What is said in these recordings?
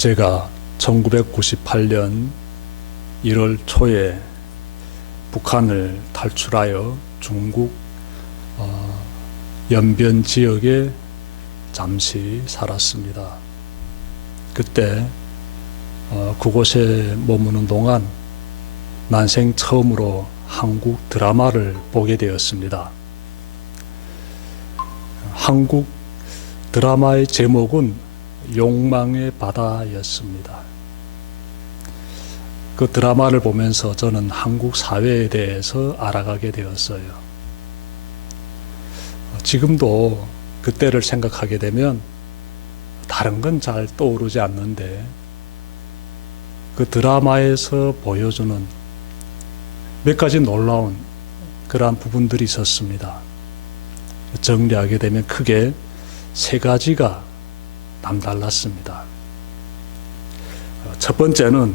제가 1998년 1월 초에 북한을 탈출하여 중국 연변 지역에 잠시 살았습니다. 그때 그곳에 머무는 동안 난생 처음으로 한국 드라마를 보게 되었습니다. 한국 드라마의 제목은 욕망의 바다였습니다. 그 드라마를 보면서 저는 한국 사회에 대해서 알아가게 되었어요. 지금도 그때를 생각하게 되면 다른 건 잘 떠오르지 않는데 그 드라마에서 보여주는 몇 가지 놀라운 그러한 부분들이 있었습니다. 정리하게 되면 크게 세 가지가 남달랐습니다. 첫 번째는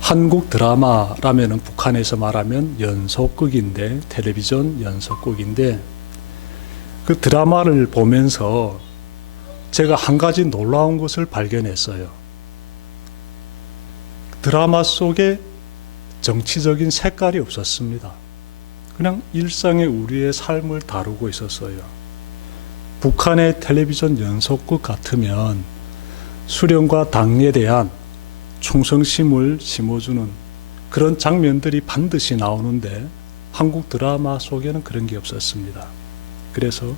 한국 드라마라면 북한에서 말하면 연속극인데, 텔레비전 연속극인데, 그 드라마를 보면서 제가 한 가지 놀라운 것을 발견했어요. 드라마 속에 정치적인 색깔이 없었습니다. 그냥 일상의 우리의 삶을 다루고 있었어요. 북한의 텔레비전 연속극 같으면 수령과 당에 대한 충성심을 심어주는 그런 장면들이 반드시 나오는데 한국 드라마 속에는 그런 게 없었습니다. 그래서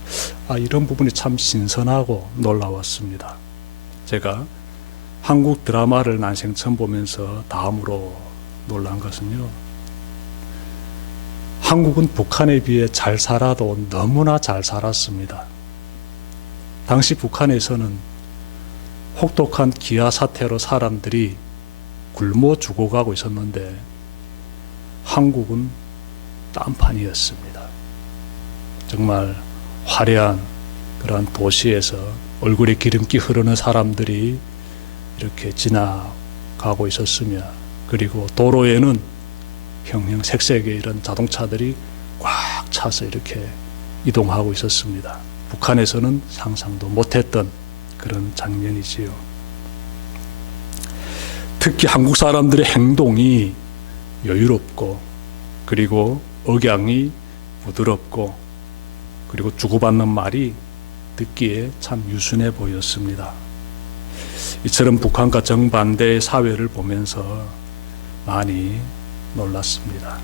이런 부분이 참 신선하고 놀라웠습니다. 제가 한국 드라마를 난생 처음 보면서 다음으로 놀란 것은요, 한국은 북한에 비해 잘 살아도 너무나 잘 살았습니다. 당시 북한에서는 혹독한 기아 사태로 사람들이 굶어 죽어가고 있었는데 한국은 딴판이었습니다. 정말 화려한 그러한 도시에서 얼굴에 기름기 흐르는 사람들이 이렇게 지나가고 있었으며, 그리고 도로에는 형형색색의 이런 자동차들이 꽉 차서 이렇게 이동하고 있었습니다. 북한에서는 상상도 못했던 그런 장면이지요. 특히 한국 사람들의 행동이 여유롭고, 그리고 억양이 부드럽고, 그리고 주고받는 말이 듣기에 참 유순해 보였습니다. 이처럼 북한과 정반대의 사회를 보면서 많이 놀랐습니다.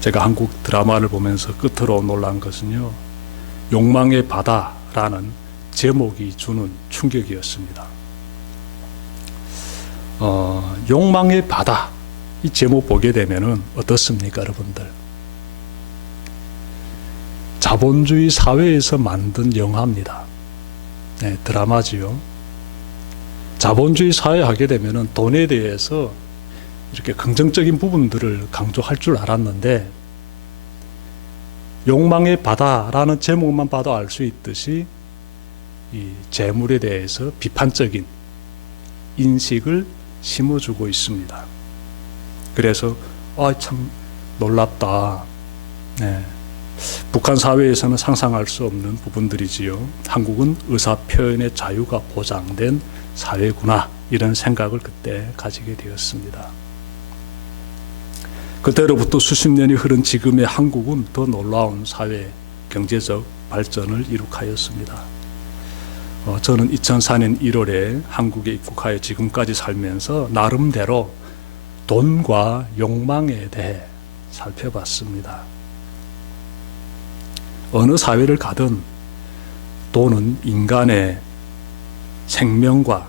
제가 한국 드라마를 보면서 끝으로 놀란 것은요, 욕망의 바다라는 제목이 주는 충격이었습니다. 욕망의 바다, 이 제목 보게 되면은 어떻습니까, 여러분들? 자본주의 사회에서 만든 영화입니다. 네, 드라마지요. 자본주의 사회 하게 되면은 돈에 대해서 이렇게 긍정적인 부분들을 강조할 줄 알았는데, 욕망의 바다라는 제목만 봐도 알 수 있듯이 이 재물에 대해서 비판적인 인식을 심어주고 있습니다. 그래서 참 놀랍다. 네. 북한 사회에서는 상상할 수 없는 부분들이지요. 한국은 의사 표현의 자유가 보장된 사회구나, 이런 생각을 그때 가지게 되었습니다. 그때로부터 수십 년이 흐른 지금의 한국은 더 놀라운 사회, 경제적 발전을 이룩하였습니다. 저는 2004년 1월에 한국에 입국하여 지금까지 살면서 나름대로 돈과 욕망에 대해 살펴봤습니다. 어느 사회를 가든 돈은 인간의 생명과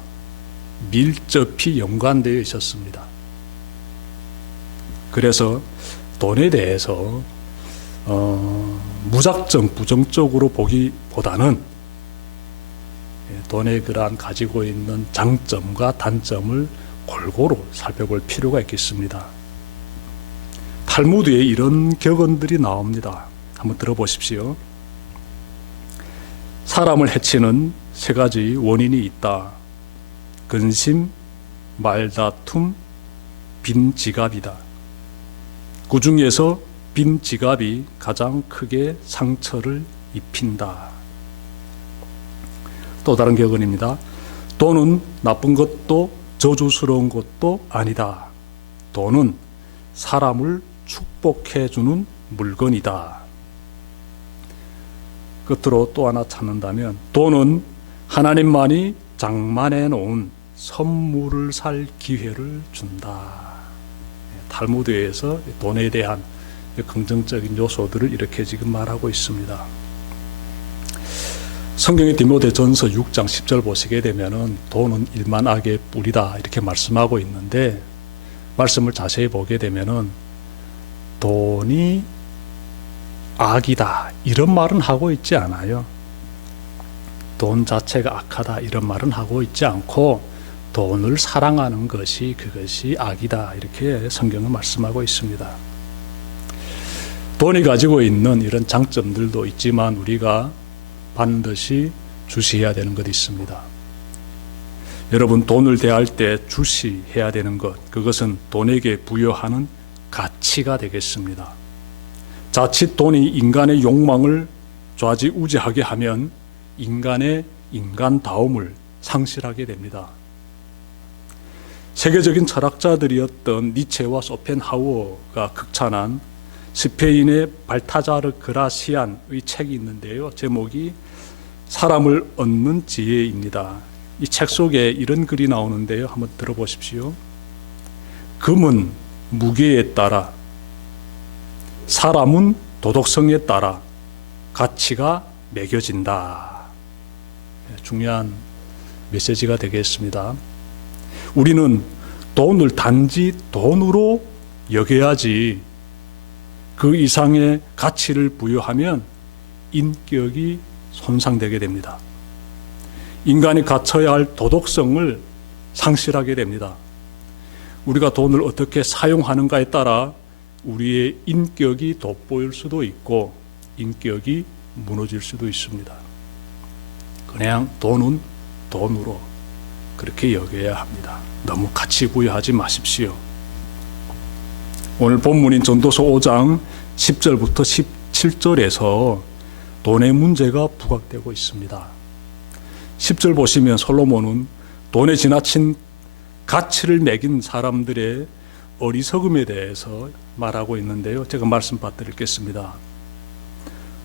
밀접히 연관되어 있었습니다. 그래서 돈에 대해서 무작정 부정적으로 보기보다는 돈의 그러한 가지고 있는 장점과 단점을 골고루 살펴볼 필요가 있겠습니다. 탈무드에 이런 격언들이 나옵니다. 한번 들어보십시오. 사람을 해치는 세 가지 원인이 있다. 근심, 말다툼, 빈 지갑이다. 그 중에서 빈 지갑이 가장 크게 상처를 입힌다. 또 다른 격언입니다. 돈은 나쁜 것도 저주스러운 것도 아니다. 돈은 사람을 축복해주는 물건이다. 끝으로 또 하나 찾는다면 돈은 하나님만이 장만해 놓은 선물을 살 기회를 준다. 탈무드에서 돈에 대한 긍정적인 요소들을 이렇게 지금 말하고 있습니다. 성경의 디모데전서 6장 10절 보시게 되면은 돈은 일만 악의 뿌리다 이렇게 말씀하고 있는데, 말씀을 자세히 보게 되면은 돈이 악이다 이런 말은 하고 있지 않아요. 돈 자체가 악하다 이런 말은 하고 있지 않고, 돈을 사랑하는 것이 그것이 악이다 이렇게 성경은 말씀하고 있습니다. 돈이 가지고 있는 이런 장점들도 있지만 우리가 반드시 주시해야 되는 것이 있습니다. 여러분, 돈을 대할 때 주시해야 되는 것, 그것은 돈에게 부여하는 가치가 되겠습니다. 자칫 돈이 인간의 욕망을 좌지우지하게 하면 인간의 인간다움을 상실하게 됩니다. 세계적인 철학자들이었던 니체와 쇼펜하우어가 극찬한 스페인의 발타자르 그라시안의 책이 있는데요. 제목이 사람을 얻는 지혜입니다. 이 책 속에 이런 글이 나오는데요. 한번 들어보십시오. 금은 무게에 따라, 사람은 도덕성에 따라 가치가 매겨진다. 중요한 메시지가 되겠습니다. 우리는 돈을 단지 돈으로 여겨야지, 그 이상의 가치를 부여하면 인격이 손상되게 됩니다. 인간이 갖춰야 할 도덕성을 상실하게 됩니다. 우리가 돈을 어떻게 사용하는가에 따라 우리의 인격이 돋보일 수도 있고 인격이 무너질 수도 있습니다. 그냥 돈은 돈으로 그렇게 여겨야 합니다. 너무 가치 부여하지 마십시오. 오늘 본문인 전도서 5장 10절부터 17절에서 돈의 문제가 부각되고 있습니다. 10절 보시면 솔로몬은 돈에 지나친 가치를 매긴 사람들의 어리석음에 대해서 말하고 있는데요. 제가 말씀 받드리겠습니다.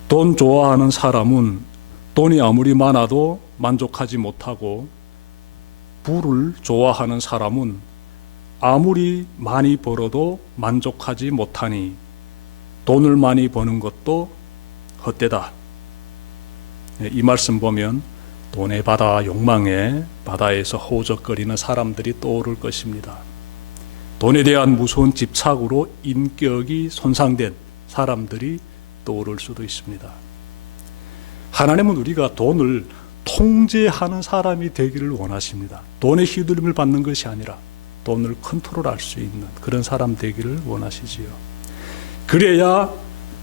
돈 좋아하는 사람은 돈이 아무리 많아도 만족하지 못하고, 부를 좋아하는 사람은 아무리 많이 벌어도 만족하지 못하니 돈을 많이 버는 것도 헛되다. 이 말씀 보면 돈의 바다, 욕망의 바다에서 허우적거리는 사람들이 떠오를 것입니다. 돈에 대한 무서운 집착으로 인격이 손상된 사람들이 떠오를 수도 있습니다. 하나님은 우리가 돈을 통제하는 사람이 되기를 원하십니다. 돈에 휘둘림을 받는 것이 아니라 돈을 컨트롤할 수 있는 그런 사람 되기를 원하시지요. 그래야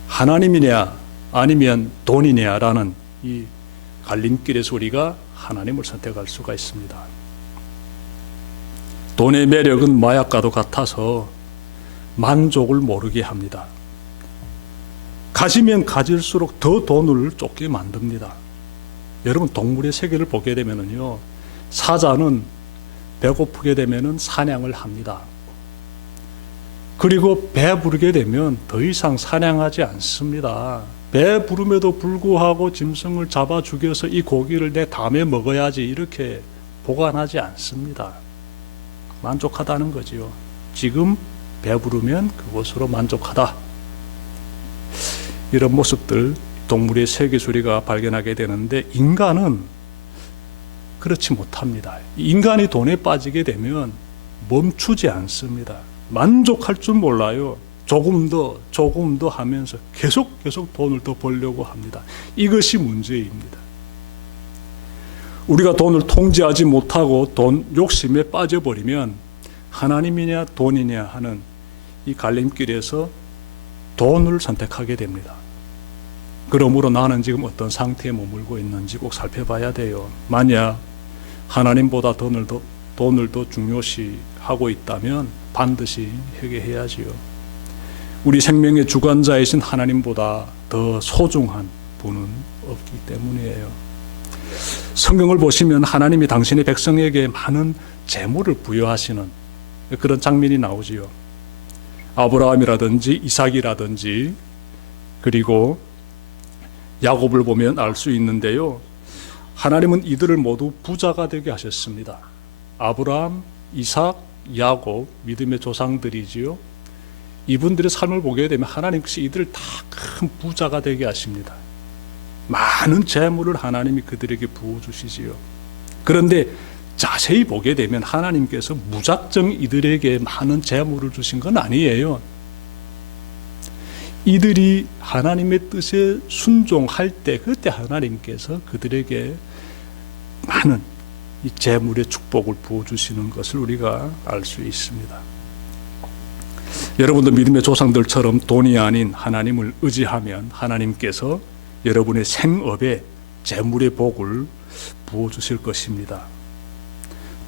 하나님이냐 아니면 돈이냐라는 이 갈림길에서 우리가 하나님을 선택할 수가 있습니다. 돈의 매력은 마약과도 같아서 만족을 모르게 합니다. 가지면 가질수록 더 돈을 쫓게 만듭니다. 여러분, 동물의 세계를 보게 되면요, 사자는 배고프게 되면 사냥을 합니다. 그리고 배 부르게 되면 더 이상 사냥하지 않습니다. 배 부름에도 불구하고 짐승을 잡아 죽여서 이 고기를 내 다음에 먹어야지 이렇게 보관하지 않습니다. 만족하다는 거지요. 지금 배부르면 그것으로 만족하다. 이런 모습들 동물의 세계에서 우리가 발견하게 되는데, 인간은 그렇지 못합니다. 인간이 돈에 빠지게 되면 멈추지 않습니다. 만족할 줄 몰라요. 조금 더 하면서 계속 돈을 더 벌려고 합니다. 이것이 문제입니다. 우리가 돈을 통제하지 못하고 돈 욕심에 빠져버리면 하나님이냐 돈이냐 하는 이 갈림길에서 돈을 선택하게 됩니다. 그러므로 나는 지금 어떤 상태에 머물고 있는지 꼭 살펴봐야 돼요. 만약 하나님보다 돈을 더 중요시하고 있다면 반드시 회개해야지요. 우리 생명의 주관자이신 하나님보다 더 소중한 분은 없기 때문이에요. 성경을 보시면 하나님이 당신의 백성에게 많은 재물을 부여하시는 그런 장면이 나오지요. 아브라함이라든지 이삭이라든지 그리고 야곱을 보면 알 수 있는데요. 하나님은 이들을 모두 부자가 되게 하셨습니다. 아브라함, 이삭, 야곱, 믿음의 조상들이지요. 이분들의 삶을 보게 되면 하나님께서 이들을 다 큰 부자가 되게 하십니다. 많은 재물을 하나님이 그들에게 부어주시지요. 그런데 자세히 보게 되면 하나님께서 무작정 이들에게 많은 재물을 주신 건 아니에요. 이들이 하나님의 뜻에 순종할 때 그때 하나님께서 그들에게 많은 이 재물의 축복을 부어주시는 것을 우리가 알 수 있습니다. 여러분도 믿음의 조상들처럼 돈이 아닌 하나님을 의지하면 하나님께서 여러분의 생업에 재물의 복을 부어주실 것입니다.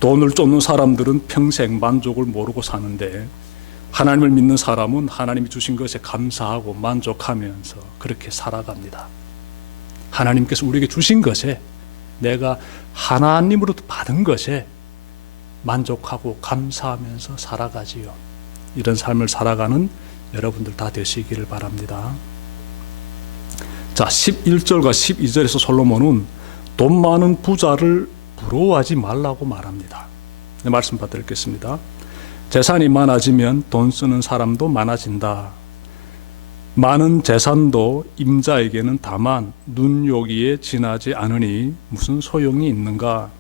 돈을 쫓는 사람들은 평생 만족을 모르고 사는데 하나님을 믿는 사람은 하나님이 주신 것에 감사하고 만족하면서 그렇게 살아갑니다. 하나님께서 우리에게 주신 것에 내가 하나님으로부터 받은 것에 만족하고 감사하면서 살아가지요. 이런 삶을 살아가는 여러분들 다 되시기를 바랍니다. 자, 11절과 12절에서 솔로몬은 돈 많은 부자를 부러워하지 말라고 말합니다. 네, 말씀 받들겠습니다. 재산이 많아지면 돈 쓰는 사람도 많아진다. 많은 재산도 임자에게는 다만 눈요기에 지나지 않으니 무슨 소용이 있는가?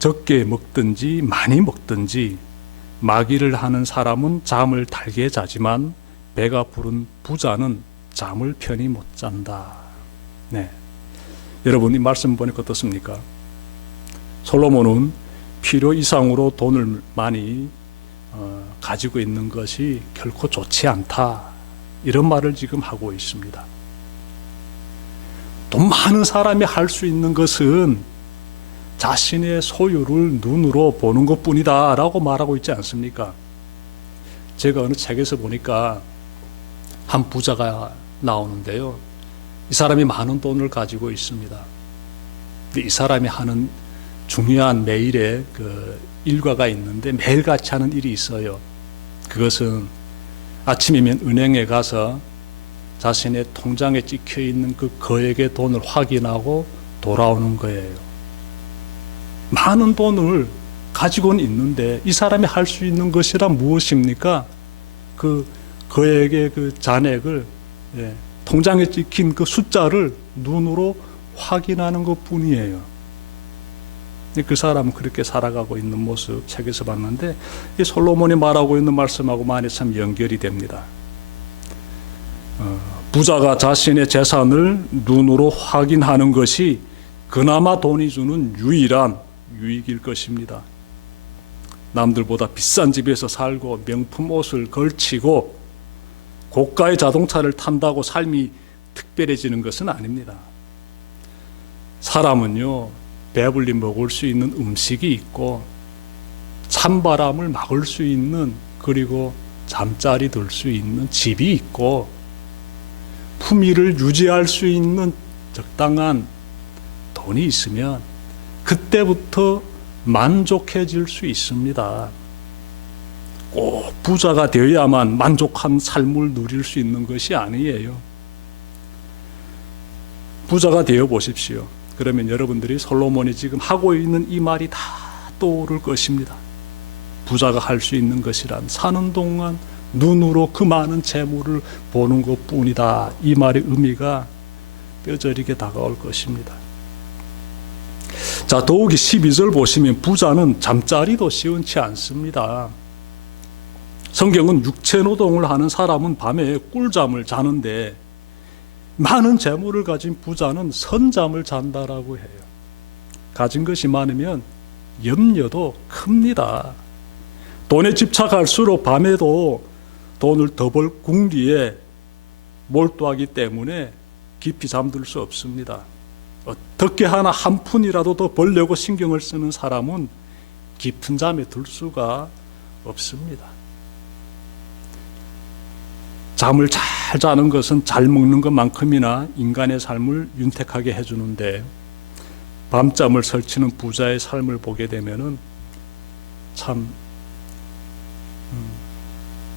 적게 먹든지 많이 먹든지 마기를 하는 사람은 잠을 달게 자지만 배가 부른 부자는 잠을 편히 못 잔다. 네, 여러분 이 말씀 보니까 어떻습니까? 솔로몬은 필요 이상으로 돈을 많이 가지고 있는 것이 결코 좋지 않다, 이런 말을 지금 하고 있습니다. 돈 많은 사람이 할 수 있는 것은 자신의 소유를 눈으로 보는 것뿐이다 라고 말하고 있지 않습니까? 제가 어느 책에서 보니까 한 부자가 나오는데요, 이 사람이 많은 돈을 가지고 있습니다. 근데 이 사람이 하는 중요한 매일의 그 일과가 있는데 매일같이 하는 일이 있어요. 그것은 아침이면 은행에 가서 자신의 통장에 찍혀 있는 그 거액의 돈을 확인하고 돌아오는 거예요. 많은 돈을 가지고는 있는데 이 사람이 할 수 있는 것이란 무엇입니까? 그 거액의 그 잔액을, 통장에 찍힌 그 숫자를 눈으로 확인하는 것 뿐이에요. 그 사람은 그렇게 살아가고 있는 모습 책에서 봤는데 이 솔로몬이 말하고 있는 말씀하고 많이 참 연결이 됩니다. 부자가 자신의 재산을 눈으로 확인하는 것이 그나마 돈이 주는 유일한 유익일 것입니다. 남들보다 비싼 집에서 살고 명품 옷을 걸치고 고가의 자동차를 탄다고 삶이 특별해지는 것은 아닙니다. 사람은요, 배불리 먹을 수 있는 음식이 있고 찬바람을 막을 수 있는, 그리고 잠자리 들 수 있는 집이 있고 품위를 유지할 수 있는 적당한 돈이 있으면 그때부터 만족해질 수 있습니다. 꼭 부자가 되어야만 만족한 삶을 누릴 수 있는 것이 아니에요. 부자가 되어 보십시오. 그러면 여러분들이 솔로몬이 지금 하고 있는 이 말이 다 떠오를 것입니다. 부자가 할 수 있는 것이란 사는 동안 눈으로 그 많은 재물을 보는 것뿐이다. 이 말의 의미가 뼈저리게 다가올 것입니다. 자, 더욱이 12절 보시면 부자는 잠자리도 시원치 않습니다. 성경은 육체노동을 하는 사람은 밤에 꿀잠을 자는데 많은 재물을 가진 부자는 선잠을 잔다라고 해요. 가진 것이 많으면 염려도 큽니다. 돈에 집착할수록 밤에도 돈을 더 벌 궁리에 몰두하기 때문에 깊이 잠들 수 없습니다. 어떻게 하나 한 푼이라도 더 벌려고 신경을 쓰는 사람은 깊은 잠에 들 수가 없습니다. 잠을 잘 자는 것은 잘 먹는 것만큼이나 인간의 삶을 윤택하게 해주는데 밤잠을 설치는 부자의 삶을 보게 되면은 참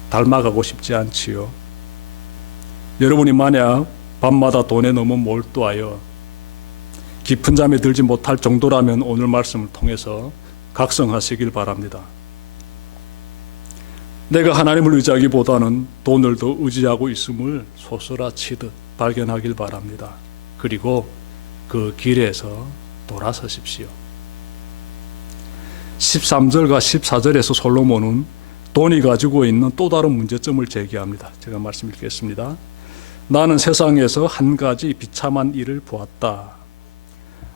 닮아가고 싶지 않지요. 여러분이 만약 밤마다 돈에 너무 몰두하여 깊은 잠에 들지 못할 정도라면 오늘 말씀을 통해서 각성하시길 바랍니다. 내가 하나님을 의지하기보다는 돈을 더 의지하고 있음을 소스라치듯 발견하길 바랍니다. 그리고 그 길에서 돌아서십시오. 13절과 14절에서 솔로몬은 돈이 가지고 있는 또 다른 문제점을 제기합니다. 제가 말씀 읽겠습니다. 나는 세상에서 한 가지 비참한 일을 보았다.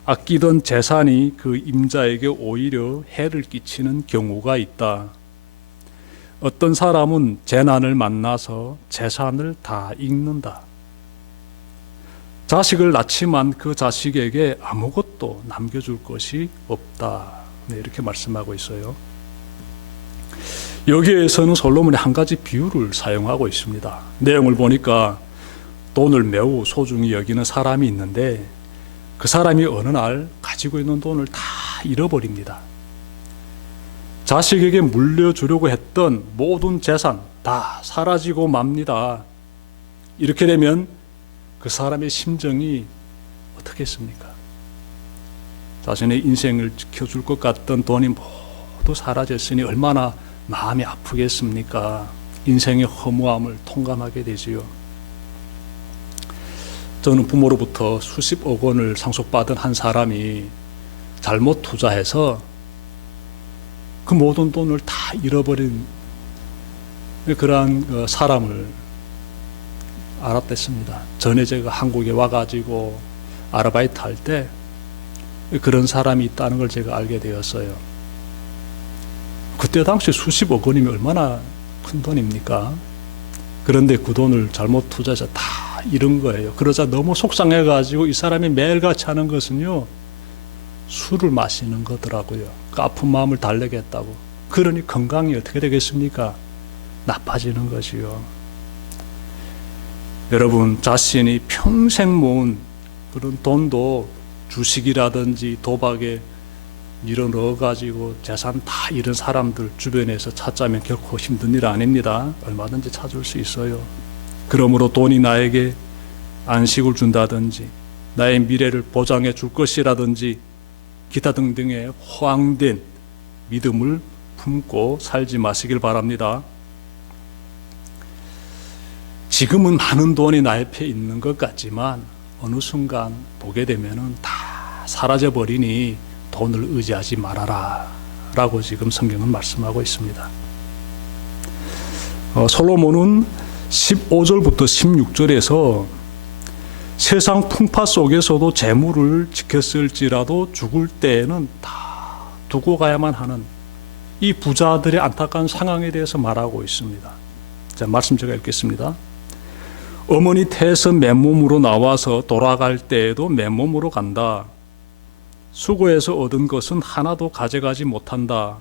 아끼던 재산이 그 임자에게 오히려 해를 끼치는 경우가 있다. 어떤 사람은 재난을 만나서 재산을 다 잃는다. 자식을 낳지만 그 자식에게 아무것도 남겨줄 것이 없다. 네, 이렇게 말씀하고 있어요. 여기에서는 솔로몬이 한 가지 비유를 사용하고 있습니다. 내용을 보니까 돈을 매우 소중히 여기는 사람이 있는데 그 사람이 어느 날 가지고 있는 돈을 다 잃어버립니다. 자식에게 물려주려고 했던 모든 재산 다 사라지고 맙니다. 이렇게 되면 그 사람의 심정이 어떻겠습니까? 자신의 인생을 지켜줄 것 같던 돈이 모두 사라졌으니 얼마나 마음이 아프겠습니까? 인생의 허무함을 통감하게 되지요. 저는 부모로부터 수십억 원을 상속받은 한 사람이 잘못 투자해서 그 모든 돈을 다 잃어버린 그러한 사람을 알았댔습니다. 전에 제가 한국에 와가지고 아르바이트 할 때 그런 사람이 있다는 걸 제가 알게 되었어요. 그때 당시 수십억 원이면 얼마나 큰 돈입니까? 그런데 그 돈을 잘못 투자해서 다 잃은 거예요. 그러자 너무 속상해가지고 이 사람이 매일같이 하는 것은요, 술을 마시는 거더라고요. 그 아픈 마음을 달래겠다고. 그러니 건강이 어떻게 되겠습니까? 나빠지는 것이요. 여러분, 자신이 평생 모은 그런 돈도 주식이라든지 도박에 밀어 넣어가지고 재산 다 잃은 사람들 주변에서 찾자면 결코 힘든 일 아닙니다. 얼마든지 찾을 수 있어요. 그러므로 돈이 나에게 안식을 준다든지 나의 미래를 보장해 줄 것이라든지 기타 등등의 허황된 믿음을 품고 살지 마시길 바랍니다. 지금은 많은 돈이 나 옆에 있는 것 같지만 어느 순간 보게 되면은 다 사라져 버리니 돈을 의지하지 말아라 라고 지금 성경은 말씀하고 있습니다. 솔로몬은 15절부터 16절에서 세상 풍파 속에서도 재물을 지켰을지라도 죽을 때에는 다 두고 가야만 하는 이 부자들의 안타까운 상황에 대해서 말하고 있습니다. 자, 말씀 제가 읽겠습니다. 어머니 태에서 맨몸으로 나와서 돌아갈 때에도 맨몸으로 간다. 수고해서 얻은 것은 하나도 가져가지 못한다.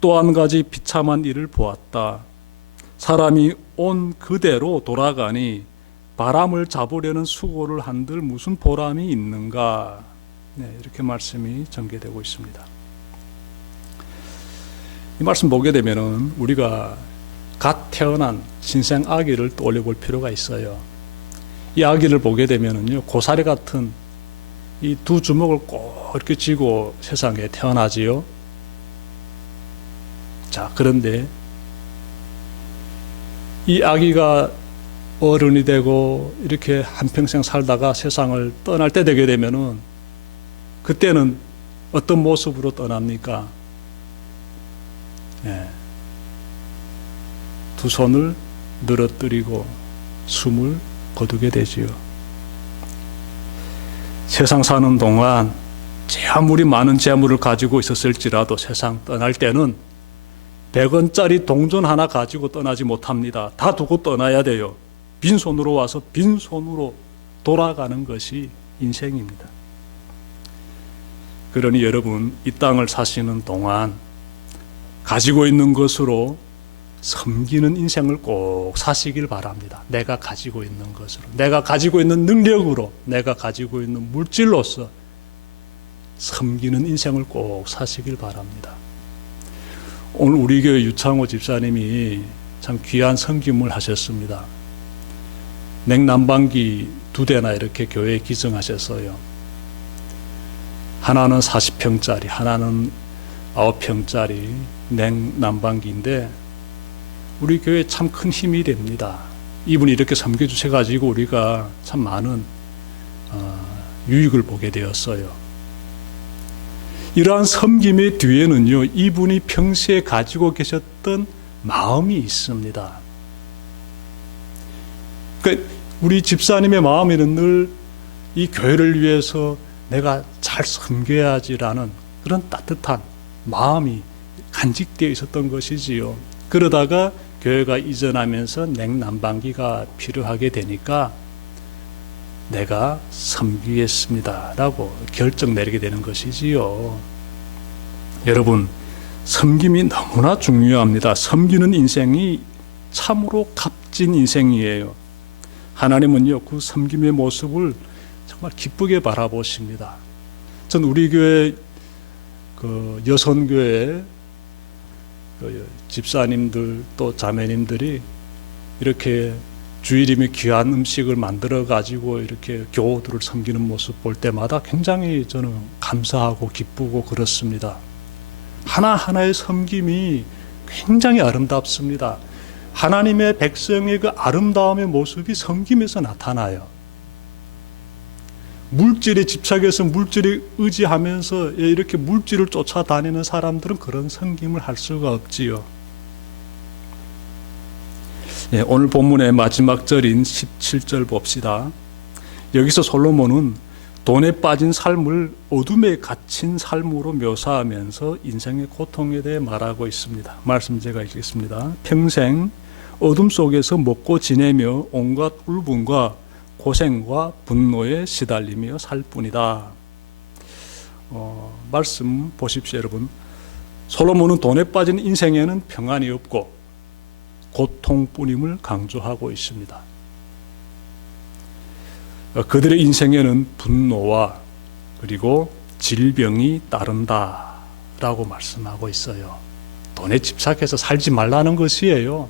또 한 가지 비참한 일을 보았다. 사람이 온 그대로 돌아가니 바람을 잡으려는 수고를 한들 무슨 보람이 있는가? 네, 이렇게 말씀이 전개되고 있습니다. 이 말씀 보게 되면은 우리가 갓 태어난 신생 아기를 떠올려 볼 필요가 있어요. 이 아기를 보게 되면은요, 고사리 같은 이 두 주먹을 꼭 이렇게 쥐고 세상에 태어나지요. 자, 그런데 이 아기가 어른이 되고 이렇게 한평생 살다가 세상을 떠날 때 되게 되면은 그때는 어떤 모습으로 떠납니까? 네. 두 손을 늘어뜨리고 숨을 거두게 되지요. 세상 사는 동안 아무리 많은 재물을 가지고 있었을지라도 세상 떠날 때는 100원짜리 동전 하나 가지고 떠나지 못합니다. 다 두고 떠나야 돼요. 빈손으로 와서 빈손으로 돌아가는 것이 인생입니다. 그러니 여러분, 이 땅을 사시는 동안 가지고 있는 것으로 섬기는 인생을 꼭 사시길 바랍니다. 내가 가지고 있는 것으로, 내가 가지고 있는 능력으로, 내가 가지고 있는 물질로서 섬기는 인생을 꼭 사시길 바랍니다. 오늘 우리 교회 유창호 집사님이 참 귀한 섬김을 하셨습니다. 냉난방기 2대나 이렇게 교회에 기증하셨어요. 하나는 40평짜리, 하나는 9평짜리 냉난방기인데 우리 교회에 참 큰 힘이 됩니다. 이분이 이렇게 섬겨주셔가지고 우리가 참 많은 유익을 보게 되었어요. 이러한 섬김의 뒤에는요, 이분이 평소에 가지고 계셨던 마음이 있습니다. 그러니까 우리 집사님의 마음에는 늘 이 교회를 위해서 내가 잘 섬겨야지라는 그런 따뜻한 마음이 간직되어 있었던 것이지요. 그러다가 교회가 이전하면서 냉난방기가 필요하게 되니까 내가 섬기겠습니다 라고 결정 내리게 되는 것이지요. 여러분, 섬김이 너무나 중요합니다. 섬기는 인생이 참으로 값진 인생이에요. 하나님은요, 그 섬김의 모습을 정말 기쁘게 바라보십니다. 전 우리 교회 그 여선교회 그 집사님들 또 자매님들이 이렇게 주일이면 귀한 음식을 만들어 가지고 이렇게 교우들을 섬기는 모습 볼 때마다 굉장히 저는 감사하고 기쁘고 그렇습니다. 하나하나의 섬김이 굉장히 아름답습니다. 하나님의 백성의 그 아름다움의 모습이 섬김에서 나타나요. 물질에 집착해서 물질에 의지하면서 이렇게 물질을 쫓아다니는 사람들은 그런 섬김을 할 수가 없지요. 오늘 본문의 마지막 절인 17절 봅시다. 여기서 솔로몬은 돈에 빠진 삶을 어둠에 갇힌 삶으로 묘사하면서 인생의 고통에 대해 말하고 있습니다. 말씀 제가 읽겠습니다. 평생 어둠 속에서 먹고 지내며 온갖 울분과 고생과 분노에 시달리며 살 뿐이다. 말씀 보십시오, 여러분. 솔로몬은 돈에 빠진 인생에는 평안이 없고 고통뿐임을 강조하고 있습니다. 그들의 인생에는 분노와 그리고 질병이 따른다라고 말씀하고 있어요. 돈에 집착해서 살지 말라는 것이에요.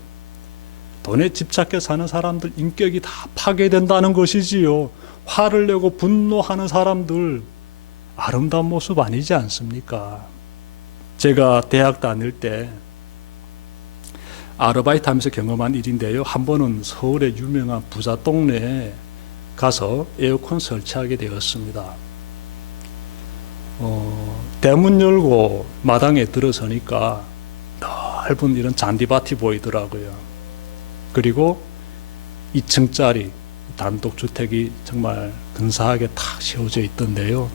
돈에 집착해 사는 사람들 인격이 다 파괴된다는 것이지요. 화를 내고 분노하는 사람들 아름다운 모습 아니지 않습니까? 제가 대학 다닐 때 아르바이트 하면서 경험한 일인데요. 한 번은 서울의 유명한 부자 동네에 가서 에어컨 설치하게 되었습니다. 대문 열고 마당에 들어서니까 넓은 이런 잔디밭이 보이더라고요. 그리고 2층짜리 단독주택이 정말 근사하게 탁 세워져 있던데요.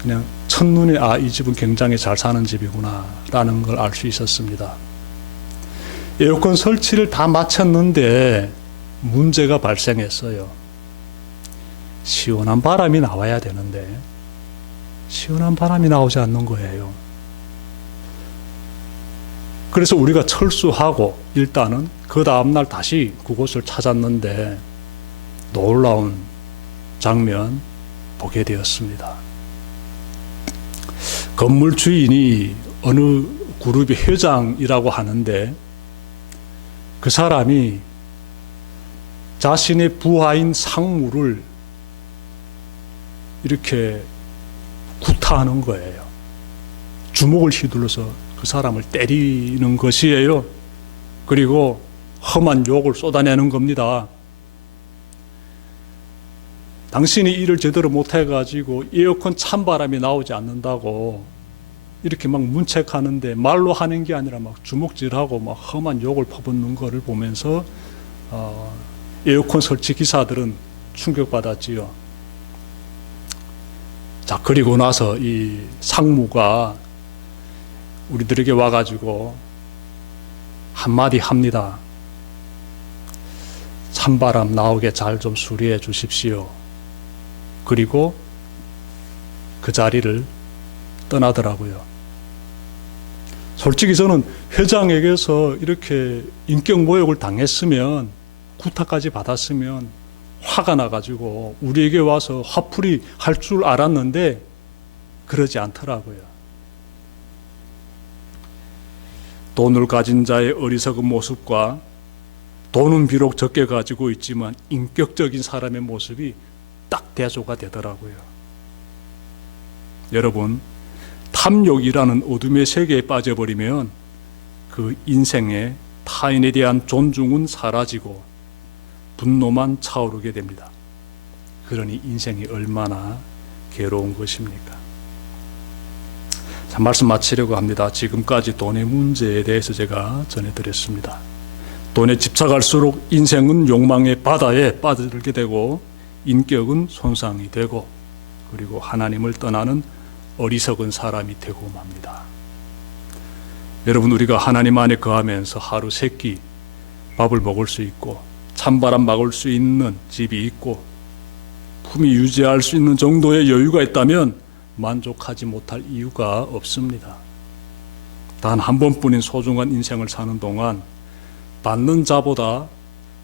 그냥 첫눈에 이 집은 굉장히 잘 사는 집이구나 라는 걸 알 수 있었습니다. 에어컨 설치를 다 마쳤는데 문제가 발생했어요. 시원한 바람이 나와야 되는데 시원한 바람이 나오지 않는 거예요. 그래서 우리가 철수하고 일단은 그 다음날 다시 그곳을 찾았는데 놀라운 장면 보게 되었습니다. 건물 주인이 어느 그룹의 회장이라고 하는데 그 사람이 자신의 부하인 상무를 이렇게 구타하는 거예요. 주먹을 휘둘러서 그 사람을 때리는 것이에요. 그리고 험한 욕을 쏟아내는 겁니다. 당신이 일을 제대로 못해가지고 에어컨 찬바람이 나오지 않는다고 이렇게 막 문책하는데 말로 하는 게 아니라 막 주먹질하고 막 험한 욕을 퍼붓는 거를 보면서 에어컨 설치 기사들은 충격받았지요. 자, 그리고 나서 이 상무가 우리들에게 와가지고 한마디 합니다. 찬바람 나오게 잘 좀 수리해 주십시오. 그리고 그 자리를 떠나더라고요. 솔직히 저는 회장에게서 이렇게 인격 모욕을 당했으면, 구타까지 받았으면 화가 나가지고 우리에게 와서 화풀이 할 줄 알았는데 그러지 않더라고요. 돈을 가진 자의 어리석은 모습과 돈은 비록 적게 가지고 있지만 인격적인 사람의 모습이 딱 대조가 되더라고요. 여러분, 탐욕이라는 어둠의 세계에 빠져버리면 그 인생에 타인에 대한 존중은 사라지고 분노만 차오르게 됩니다. 그러니 인생이 얼마나 괴로운 것입니까? 자, 말씀 마치려고 합니다. 지금까지 돈의 문제에 대해서 제가 전해드렸습니다. 돈에 집착할수록 인생은 욕망의 바다에 빠져들게 되고 인격은 손상이 되고 그리고 하나님을 떠나는 어리석은 사람이 되고 맙니다. 여러분, 우리가 하나님 안에 거하면서 하루 세 끼 밥을 먹을 수 있고 찬바람 막을 수 있는 집이 있고 품위 유지할 수 있는 정도의 여유가 있다면 만족하지 못할 이유가 없습니다. 단 한 번뿐인 소중한 인생을 사는 동안 받는 자보다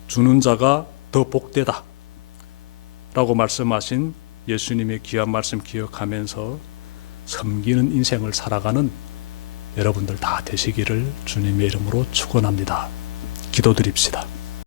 주는 자가 더 복되다 라고 말씀하신 예수님의 귀한 말씀 기억하면서 섬기는 인생을 살아가는 여러분들 다 되시기를 주님의 이름으로 축원합니다. 기도드립시다.